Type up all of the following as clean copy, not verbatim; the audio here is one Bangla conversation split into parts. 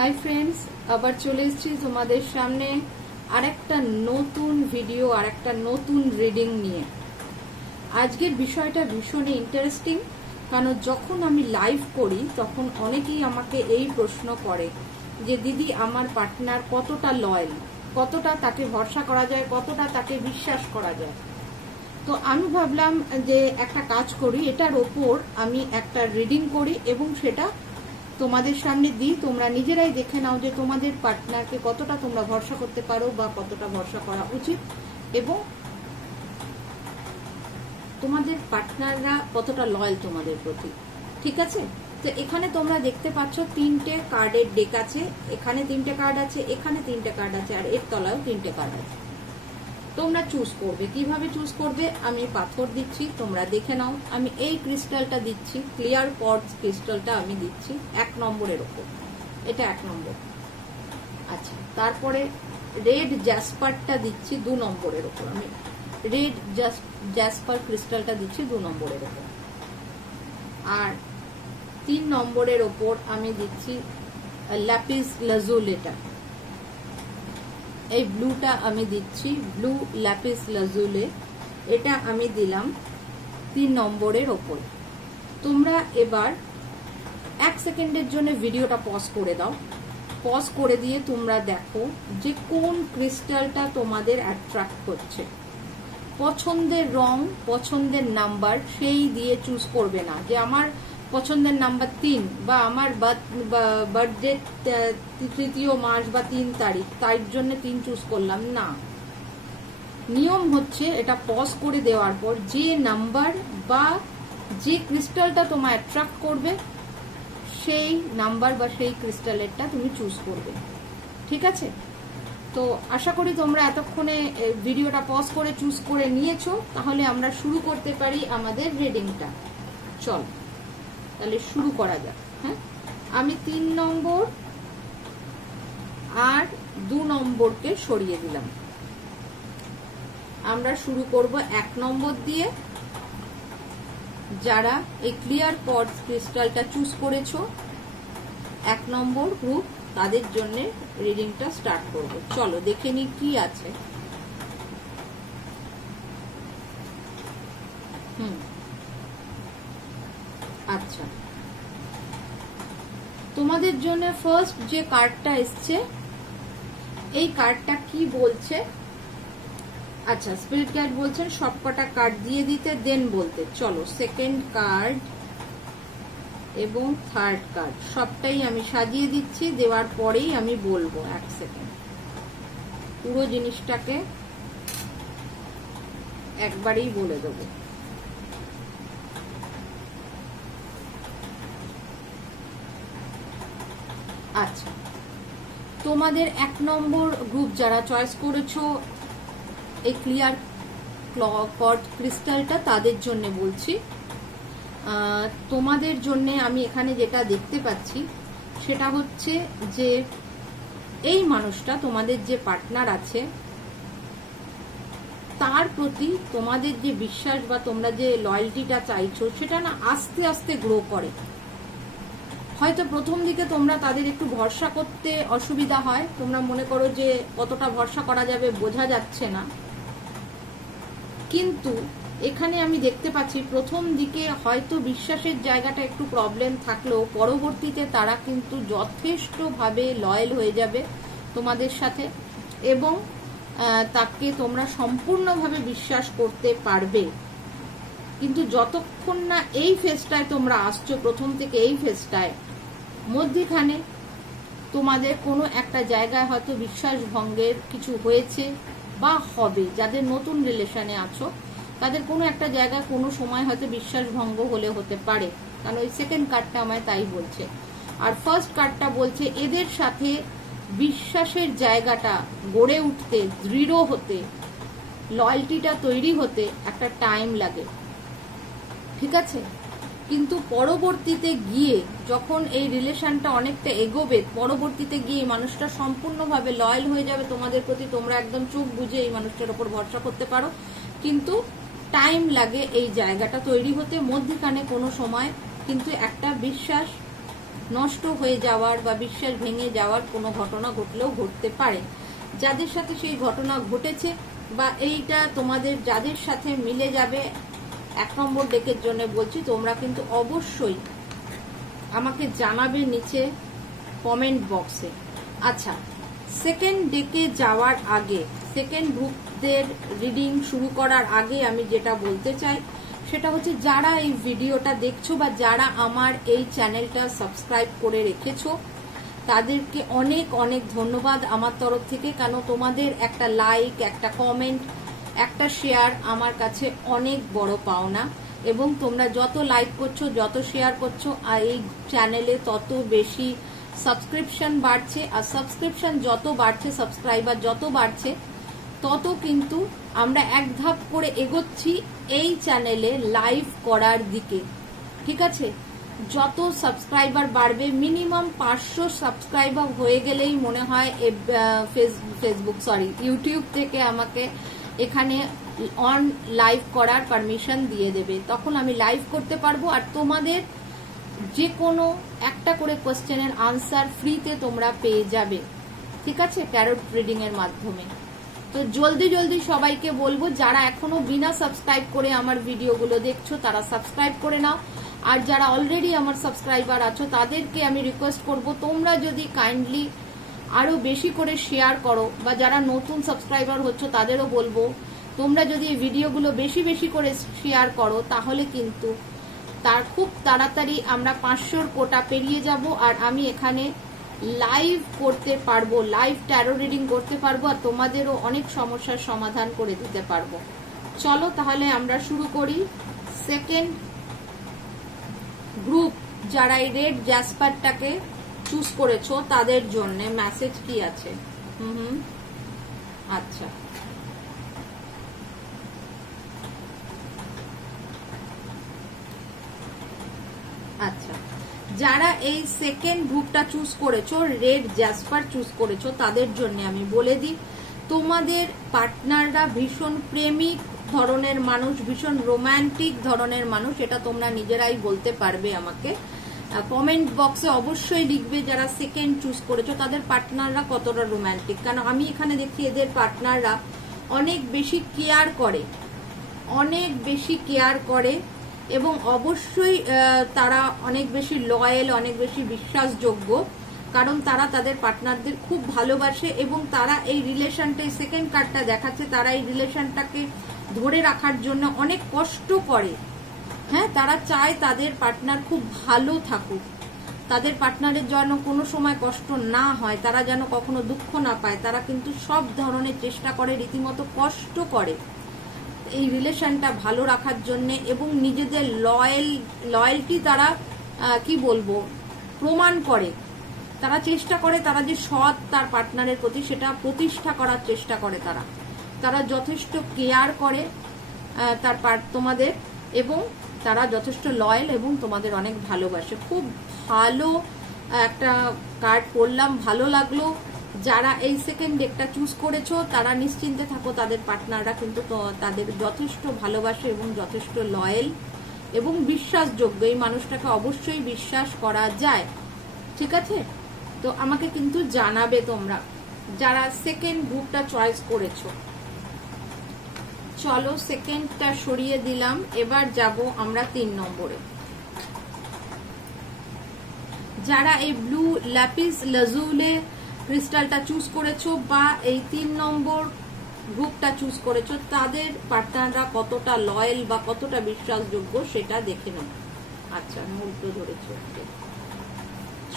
হাই ফ্রেন্ডস, আবার চলে এসেছি তোমাদের সামনে আরেকটা নতুন ভিডিও, আরেকটা নতুন রিডিং নিয়ে। আজকের বিষয়টা ভীষণই ইন্টারেস্টিং, কারণ যখন আমি লাইভ করি তখন অনেকেই আমাকে এই প্রশ্ন করে যে দিদি আমার পার্টনার কতটা লয়াল, কতটা তাকে ভরসা করা যায়, কতটা তাকে বিশ্বাস করা যায়। তো আমি ভাবলাম যে একটা কাজ করি, এটার ওপর আমি একটা রিডিং করি এবং সেটা তোমাদের সামনে দিই। তোমরা নিজেরাই দেখে নাও যে তোমাদের পার্টনারকে কতটা তোমরা ভরসা করতে পারো বা কতটা ভরসা করা উচিত, এবং তোমাদের পার্টনাররা কতটা লয়াল তোমাদের প্রতি। ঠিক আছে? তো এখানে তোমরা দেখতে পাচ্ছ তিনটে কার্ডের ডেক আছে। এখানে তিনটে কার্ড আছে, এখানে তিনটে কার্ড আছে, আর এর তলায়ও তিনটে কার্ড আছে। তোমরা চুজ করবে। কিভাবে চুজ করবে আমি পাথর দিচ্ছি, তোমরা দেখে নাও। আমি এই ক্রিস্টালটা দিচ্ছি, ক্লিয়ার কোয়ার্টজ ক্রিস্টালটা আমি দিচ্ছি 1 নম্বরের ওপর। এটা 1 নম্বর। আচ্ছা, তারপরে রেড জ্যাসপারটা দিচ্ছি 2 নম্বরের ওপর। আমি রেড জ্যাসপার ক্রিস্টালটা দিচ্ছি 2 নম্বরের ওপর। আর 3 নম্বরের ওপর আমি দিচ্ছি ল্যাপিস লাজুলিটা। এই ব্লুটা আমি দিচ্ছি, ব্লু ল্যাপিস লাজুলি, এটা আমি দিলাম 3 নম্বরের ওপর। তোমরা এবার 1 সেকেন্ডের জন্য ভিডিওটা পজ করে দাও। পজ করে দিয়ে তোমরা দেখো যে কোন ক্রিস্টালটা তোমাদের অ্যাট্রাক্ট করছে। পছন্দের রং, পছন্দের নাম্বার সেই দিয়ে চুজ করবে না যে আমার পছন্দের নাম্বার 3 বা আমার বার্থডে 3য় মাস বা 3 তারিখ, তার জন্য 3 চুজ করলাম না। নিয়ম হচ্ছে এটা পজ করে দেওয়ার পর যে নাম্বার বা যে ক্রিস্টালটা তোমায় অ্যাট্রাক্ট করবে সেই নাম্বার বা সেই ক্রিস্টালেরটা তুমি চুজ করবে। ঠিক আছে? তো আশা করি তোমরা এতক্ষণে ভিডিওটা পজ করে চুজ করে নিয়েছো। তাহলে আমরা শুরু করতে পারি আমাদের রিডিংটা। চল তাহলে শুরু করা যাক। হ্যাঁ, আমি 3 নম্বর আর 2 নম্বরকে সরিয়ে দিলাম। আমরা শুরু করব 1 নম্বর দিয়ে। যারা এই ক্লিয়ার কোয়ার্টজ ক্রিস্টালটা চুজ করেছো 1 নম্বর গ্রুপ, তাদের জন্য রিডিংটা স্টার্ট করব। চলো দেখে নি কি আছে। আচ্ছা, তোমাদের জন্য ফার্স্ট যে কার্ডটা এসছে, এই কার্ডটা কি বলছে? আচ্ছা, স্পিরিট গাইড বলছেন সবকটা কার্ড দিয়ে দিতে, দেন বলতে। চলো, সেকেন্ড কার্ড এবং থার্ড কার্ড সবটাই আমি সাজিয়ে দিচ্ছি, দেওয়ার পরেই আমি বলবো। 1 সেকেন্ড, পুরো জিনিসটাকে একবারেই বলে দেবো। আচ্ছা, তোমাদের 1 নম্বর গ্রুপ যারা চয়েস করেছো এই ক্লিয়ার কোয়ার্টজ ক্রিস্টালটা, তাদের জন্য বলছি। তোমাদের জন্য আমি এখানে যেটা দেখতে পাচ্ছি সেটা হচ্ছে যে এই মানুষটা, তোমাদের যে পার্টনার আছে, তার প্রতি তোমাদের যে বিশ্বাস বা তোমরা যে লয়্যালটিটা চাইছো সেটা না আস্তে আস্তে গ্রো করে। হয়তো প্রথম দিকে তোমরা তাদের একটু ভরসা করতে অসুবিধা হয়, তোমরা মনে করো যে কতটা ভরসা করা যাবে বোঝা যাচ্ছে না। কিন্তু এখানে আমি দেখতে পাচ্ছি প্রথম দিকে হয়তো বিশ্বাসের জায়গাটা একটু প্রবলেম থাকলেও পরবর্তীতে তারা কিন্তু যথেষ্টভাবে লয়াল হয়ে যাবে তোমাদের সাথে, এবং তাকে তোমরা সম্পূর্ণভাবে বিশ্বাস করতে পারবে। কিন্তু যতক্ষণ না এই ফেজটায় তোমরা আসছো, প্রথম থেকে এই ফেজটায়, মধ্যখানে তোমাদের কোনো একটা জায়গায় হয়তো বিশ্বাস ভঙ্গের কিছু হয়েছে বা হবে। যাদের নতুন রিলেশনে আছো তাদের কোনো একটা জায়গায় কোনো সময় হয়তো বিশ্বাস ভঙ্গ হলে হতে পারে, কারণ ওই সেকেন্ড কার্ডটা আমায় তাই বলছে। আর ফার্স্ট কার্ডটা বলছে এদের সাথে বিশ্বাসের জায়গাটা গড়ে উঠতে, দৃঢ় হতে, লয়্যালটিটা তৈরি হতে একটা টাইম লাগে। ঠিক আছে? কিন্তু পরবর্তীতে গিয়ে যখন এই রিলেশনটা অনেকটা এগোবে, পরবর্তীতে গিয়ে মানুষটা সম্পূর্ণভাবে লয়াল হয়ে যাবে তোমাদের প্রতি। তোমরা একদম চোখ বুঝে এই মানুষটার উপর ভরসা করতে পারো, কিন্তু টাইম লাগে এই জায়গাটা তৈরি হতে। মধ্যখানে কোনো সময় কিন্তু একটা বিশ্বাস নষ্ট হয়ে যাওয়ার বা বিশ্বাস ভেঙে যাওয়ার কোনো ঘটনা ঘটলেও ঘটতে পারে। যাদের সাথে সেই ঘটনা ঘটেছে বা এইটা তোমাদের যাদের সাথে মিলে যাবে 1 নম্বর ডেকের জন্য বলছি, তোমরা কিন্তু অবশ্যই আমাকে জানাবে নিচে কমেন্ট বক্সে। আচ্ছা, সেকেন্ড ডেকে যাওয়ার আগে, সেকেন্ড গ্রুপদের রিডিং শুরু করার আগে আমি যেটা বলতে চাই সেটা হচ্ছে, যারা এই ভিডিওটা দেখছো বা যারা আমার এই চ্যানেলটা সাবস্ক্রাইব করে রেখেছো তাদেরকে অনেক অনেক ধন্যবাদ আমার তরফ থেকে। কারণ তোমাদের একটা লাইক, একটা কমেন্ট, একটা শেয়ার আমার কাছে অনেক বড় পাওনা। এবং তোমরা যত লাইক করছো, যত শেয়ার করছো, আর এই চ্যানেলে তত বেশি সাবস্ক্রিপশন বাড়ছে। আর সাবস্ক্রিপশন যত বাড়ছে, সাবস্ক্রাইবার যত বাড়ছে, তত কিন্তু আমরা এক ধাপ করে এগোচ্ছি এই চ্যানেলে লাইভ করার দিকে। ঠিক আছে, যত সাবস্ক্রাইবার বাড়বে, মিনিমাম 500 সাবস্ক্রাইবার হয়ে গেলেই মনে হয় ইউটিউব থেকে আমাকে এখানে অন লাইভ করার পারমিশন দিয়ে দেবে। তখন আমি লাইভ করতে পারবো আর তোমাদের যে কোনো একটা করে কোশ্চেনের আনসার ফ্রিতে তোমরা পেয়ে যাবে। ঠিক আছে, ট্যারোট রিডিং এর মাধ্যমে। তো জলদি জলদি সবাইকে বলবো, যারা এখনো বিনা সাবস্ক্রাইব করে আমার ভিডিওগুলো দেখছো তারা সাবস্ক্রাইব করে নাও। আর যারা অলরেডি আমার সাবস্ক্রাইবার আছো তাদেরকে আমি রিকোয়েস্ট করব, তোমরা যদি কাইন্ডলি আরো বেশি করে শেয়ার করো, বা যারা নতুন সাবস্ক্রাইবার হচ্ছ তাদেরও বলবো, তোমরা যদি এই ভিডিওগুলো বেশি বেশি করে শেয়ার করো তাহলে কিন্তু তার খুব তাড়াতাড়ি আমরা 500 কোটা পেরিয়ে যাব আর আমি এখানে লাইভ করতে পারবো, লাইভ ট্যারো রিডিং করতে পারবো আর তোমাদেরও অনেক সমস্যার সমাধান করে দিতে পারবো। চলো তাহলে আমরা শুরু করি। সেকেন্ড গ্রুপ যারা এই রেড জ্যাসপারটাকে চুজ করেছো তাদের জন্য মেসেজ কি আছে? আচ্ছা, আচ্ছা, যারা এই সেকেন্ড গ্রুপটা চুজ করেছো, রেড জ্যাসপার চুজ করেছো, তাদের জন্য আমি বলে দিই, তোমাদের পার্টনাররা ভীষণ প্রেমিক ধরনের মানুষ, ভীষণ রোমান্টিক ধরনের মানুষ। এটা তোমরা নিজেরাই বলতে পারবে আমাকে। কমেন্ট বক্সে অবশ্যই লিখবে যারা সেকেন্ড চুজ করেছো তাদের পার্টনাররা কতটা রোমান্টিক। কারণ আমি এখানে দেখি এদের পার্টনাররা অনেক বেশি কেয়ার করে, অনেক বেশি কেয়ার করে এবং অবশ্যই তারা অনেক বেশি লয়াল, অনেক বেশি বিশ্বাসযোগ্য। কারণ তারা তাদের পার্টনারদের খুব ভালোবাসে এবং তারা এই রিলেশনটা, সেকেন্ড কার্ডটা দেখাচ্ছে, তারা এই রিলেশনটাকে ধরে রাখার জন্য অনেক কষ্ট করে। হ্যাঁ, তারা চায় তাদের পার্টনার খুব ভালো থাকুক, তাদের পার্টনারের যেন কোনো সময় কষ্ট না হয়, তারা যেন কখনো দুঃখ না পায়। তারা কিন্তু সব ধরনের চেষ্টা করে, রীতিমতো কষ্ট করে এই রিলেশনটা ভালো রাখার জন্য এবং নিজেদের লয়্যালটি তারা কি বলবো প্রমাণ করে। তারা চেষ্টা করে তারা যে সৎ তার পার্টনারের প্রতি সেটা প্রতিষ্ঠা করার চেষ্টা করে। তারা যথেষ্ট কেয়ার করে তোমাদের এবং তারা যথেষ্ট লয়াল এবং তোমাদের অনেক ভালোবাসে। খুব ভালো একটা কার্ড পড়লাম, ভালো লাগলো। যারা এই সেকেন্ড ডেকটা চুজ করেছো তারা নিশ্চিন্তে থাকো, তাদের পার্টনাররা কিন্তু তাদের যথেষ্ট ভালোবাসে এবং যথেষ্ট লয়াল এবং বিশ্বাসযোগ্য। এই মানুষটাকে অবশ্যই বিশ্বাস করা যায়। ঠিক আছে, তো আমাকে কিন্তু জানাবে তোমরা যারা সেকেন্ড গ্রুপটা চয়েস করেছো। চলো সেকেন্ডটা সরিয়ে দিলাম, এবার যাব আমরা 3 নম্বরে। যারা এই ব্লু ল্যাপিস লাজুলে ক্রিস্টালটা চুজ করেছো বা এই 3 নম্বর গ্রুপটা চুজ করেছো তাদের পার্টনাররা কতটা লয়াল বা কতটা বিশ্বাসযোগ্য সেটা দেখে নাও। আচ্ছা, আমি উল্টো ধরেছি।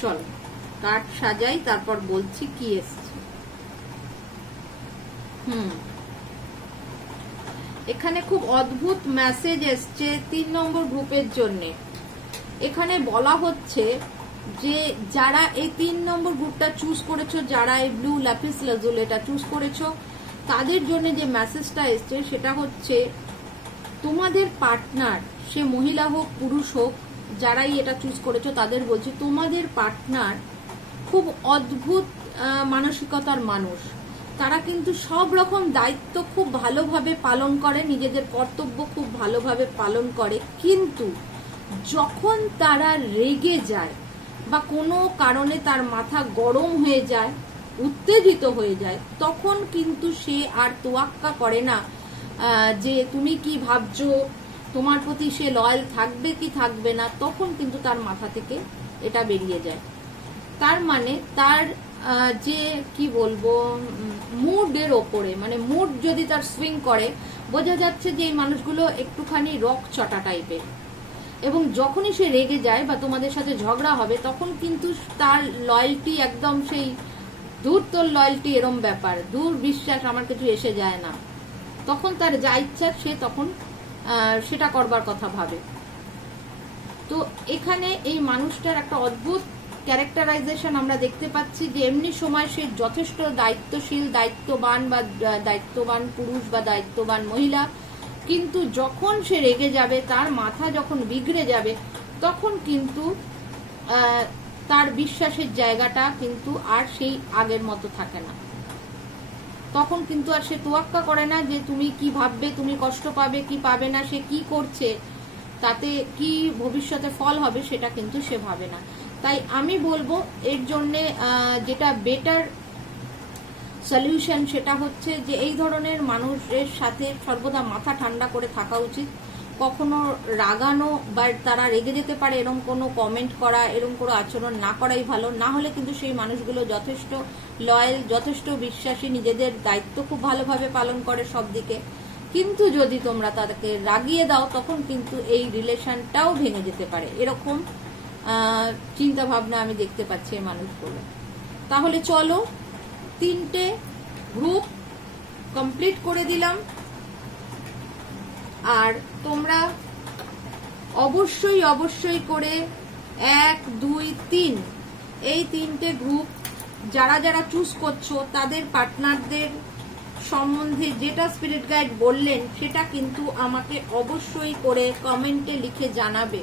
চলো কার্ড সাজাই, তারপর বলছি কি এসছে। এখানে খুব অদ্ভুত মেসেজ এসছে 3 নম্বর গ্রুপের জন্য। এখানে বলা হচ্ছে যে যারা এই 3 নম্বর গ্রুপটা চুজ করেছো, যারা এই ব্লু ল্যাপিস লাজুলি এটা চুজ করেছো তাদের জন্য যে মেসেজটা এসছে সেটা হচ্ছে তোমাদের পার্টনার, সে মহিলা হোক পুরুষ হোক, যারাই এটা চুজ করেছো তাদের বলছি তোমাদের পার্টনার খুব অদ্ভুত মানসিকতার মানুষ। তারা কিন্তু সব রকম দায়িত্ব খুব ভালোভাবে পালন করে, নিজেদের কর্তব্য খুব ভালোভাবে পালন করে, কিন্তু যখন তারা রেগে যায় বা কোনো কারণে তার মাথা গরম হয়ে যায়, উত্তেজিত হয়ে যায়, তখন কিন্তু সে আর তোয়াক্কা করে না যে তুমি কি ভাবছো, তোমার প্রতি সে লয়াল থাকবে কি থাকবে না, তখন কিন্তু তার মাথা থেকে এটা বেরিয়ে যায়। তার মানে তার যে কি বলবো মুডের ওপরে, মানে মুড যদি তার সুইং করে, বোঝা যাচ্ছে যে এই মানুষগুলো একটুখানি রক চটা টাইপের। এবং যখনই সে রেগে যায় বা তোমাদের সাথে ঝগড়া হবে, তখন কিন্তু তার লয়্যালটি একদম সেই দূর, তোর লয়্যালটি এরম ব্যাপার, দূর বিশ্বাস, আমার কিছু এসে যায় না, তখন তার যা ইচ্ছা সে তখন সেটা করবার কথা ভাবে। তো এখানে এই মানুষটার একটা অদ্ভুত ক্যারেক্টারাইজেশন আমরা দেখতে পাচ্ছি যে এমনি সময় সে যথেষ্ট দায়িত্বশীল, দায়িত্ববান বা দায়িত্ববান পুরুষ বা দায়িত্ববান মহিলা, কিন্তু যখন সে রেগে যাবে, তার মাথা যখন বিগড়ে যাবে, তখন কিন্তু তার বিশ্বাসের জায়গাটা কিন্তু আর সেই আগের মতো থাকে না। তখন কিন্তু আর সে তোয়াক্কা করে না যে তুমি কি ভাববে, তুমি কষ্ট পাবে কি পাবে না, সে কি করছে তাতে কি ভবিষ্যতে ফল হবে সেটা কিন্তু সে ভাবে না। তাই আমি বলবো এর জন্যে যেটা বেটার সলিউশন সেটা হচ্ছে যে এই ধরনের মানুষের সাথে সর্বদা মাথা ঠান্ডা করে থাকা উচিত। কখনো রাগানো বা তারা রেগে যেতে পারে এরকম কোনো কমেন্ট করা, এরকম কোনো আচরণ না করাই ভালো। না হলে কিন্তু সেই মানুষগুলো যথেষ্ট লয়াল, যথেষ্ট বিশ্বাসী, নিজেদের দায়িত্ব খুব ভালোভাবে পালন করে সব দিকে। কিন্তু যদি তোমরা তাদেরকে রাগিয়ে দাও, তখন কিন্তু এই রিলেশনটাও ভেঙে যেতে পারে। এরকম চিন্তা ভাবনা আমি দেখতে পাচ্ছি এই মানুষগুলো। তাহলে চলো 3টে গ্রুপ কমপ্লিট করে দিলাম। আর তোমরা অবশ্যই অবশ্যই করে 1, 2, 3 এই 3টে গ্রুপ যারা যারা চুজ করছো, তাদের পার্টনারদের সম্বন্ধে যেটা স্পিরিট গাইড বললেন সেটা কিন্তু আমাকে অবশ্যই করে কমেন্টে লিখে জানাবে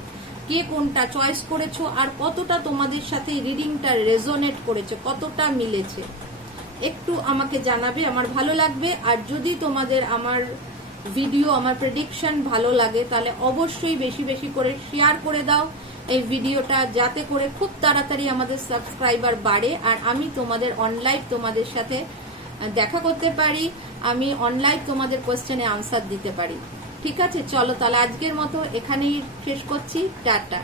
কে কোনটা চয়েস করেছো আর কতটা তোমাদের সাথে রিডিংটা রেজোনেট করেছে, কতটা মিলেছে, একটু আমাকে জানাবে, আমার ভালো লাগবে। আর যদি তোমাদের আমার ভিডিও, আমার প্রেডিকশন ভালো লাগে, তাহলে অবশ্যই বেশি বেশি করে শেয়ার করে দাও এই ভিডিওটা, যাতে করে খুব তাড়াতাড়ি আমাদের সাবস্ক্রাইবার বাড়ে আর আমি তোমাদের অনলাইন তোমাদের সাথে দেখা করতে পারি, আমি অনলাইন তোমাদের কোয়েশ্চেনে আনসার দিতে পারি। ঠিক আছে, চলো তাহলে আজকের মতো এখানেই শেষ করছি। টাটা।